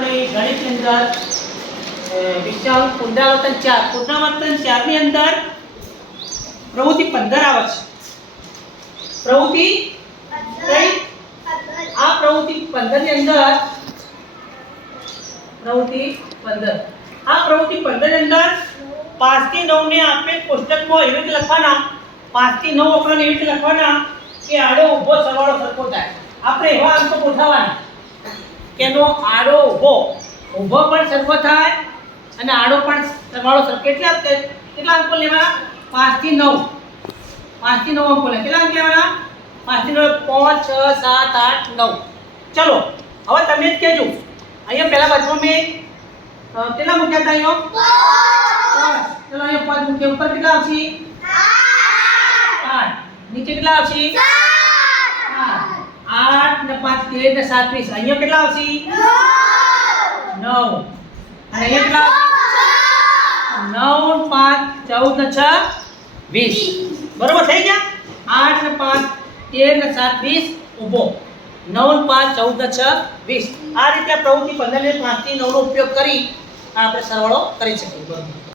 આપણે ગણિતની અંદર વિષય પુનરાવર્તન 4 પુનરાવર્તન 4 ની અંદર પ્રવૃત્તિ 15 આવે છે. પ્રવૃત્તિ કઈ આ પ્રવૃત્તિ 15 ની અંદર પ્રવૃત્તિ 15 આ પ્રવૃત્તિ 15 ની અંદર 5 થી 9 ને આપેલ કોષ્ટકમાં એવી રીતે લખવાના 5 થી 9 આંકડાને એવી રીતે લખવાના કે આડો ઊભો સરવાળો સરખો થાય. આપણે એવા અંકો ગોઠવવાના કે નો આડો ઊભો પણ સરખો થાય અને આડો પણ સરવાળો સરખો. કેટલા અંકો લેવાના? 5 થી 9 5 થી 9 અંકો લે. કેટલા અંક લેવાના? 5 થી 9 5 6 7 8 9. ચલો હવે તમે જ કહેજો. અહીંયા પહેલા બાજુમાં મેં કેટલા મૂક્યા હતા? અહીંયા 5. ચલો અહીંયા 5 મૂક્યા. ઉપર કેટલા આવશે? 8. નીચે કેટલા આવશે? 8 ને 5 13 ને 7 20. અહીંયા કેટલા આવશે? 9. અને અહીંયા કેટલા આવશે? 9 5 14 ને 6 20. બરોબર થઈ ગયા? 8 ને 5 13 ને 7 20 ઊભો. 9 5 14 ને 6 20. આ રીતે પ્રવૃત્તિ 15 ને 5 થી 9 નો ઉપયોગ કરી આપણે સરવાળો કરી શકીએ. બરોબર.